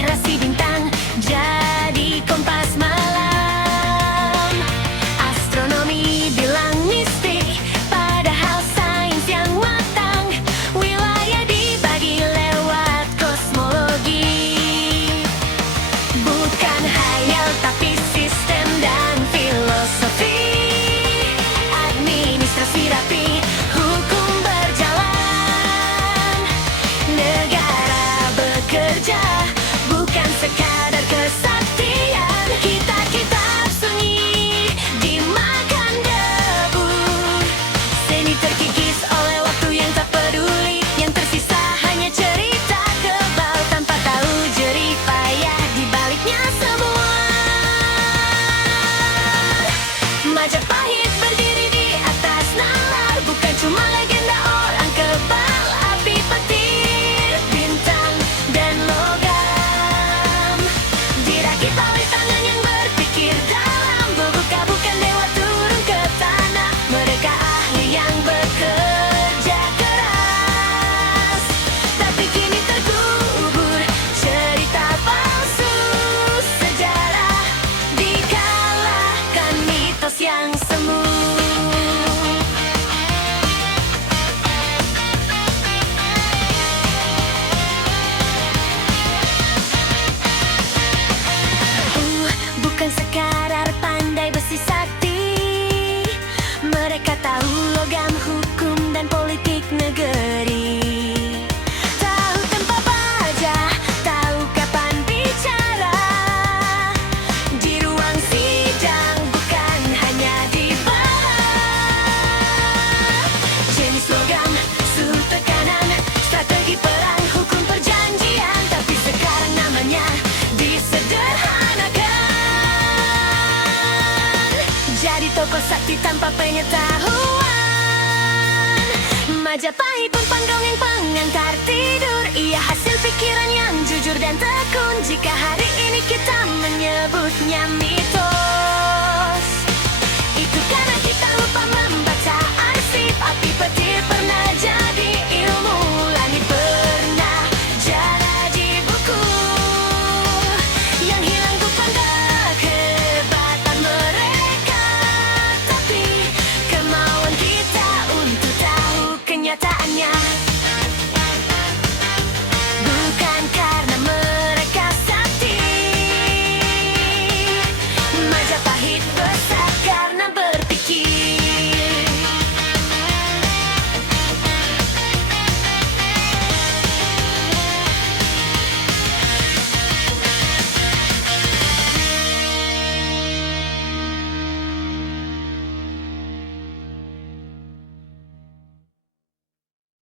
rasi bintang jadi kompas malam. Astronomi bilang mistik, padahal sains yang matang. Wilayah dibagi lewat kosmologi. Bukan hayal tapi sistem dan filosofi. Administrasi rapi, hukum berjalan. Negara bekerja, bukan sekadar kesaktian. Kitab-kitab sunyi dimakan debu. Seni terkikis oleh waktu yang tak peduli. Yang tersisa hanya cerita kebal tanpa tahu jerih payah di baliknya semua. Majapahit berdiri di atas nalar, bukan cuma legenda orang kebal. Api, petir, bintang, dan logam dirakit oleh tangan yang berpikir dalam. Bukan dewa turun ke tanah, mereka ahli yang bekerja keras. Tapi kini terkubur cerita palsu, sejarah dikalahkan mitos yang semu. Bukan sekadar pandai besi sakti, mereka tahu logam, hukum, dan politik negeri. Tahu tempat baja, tahu kapan bicara. Di ruang sidang bukan hanya di bar. Jenis logam, suhu tekanan, strategi perang, hukum perjanjian. Tapi sekarang namanya disederhanakan. Jadi tokoh sakti tanpa pengetahuan. Majapahit pun pendongeng pengantar tidur. Ia hasil pikiran yang jujur dan tekun. Jika hari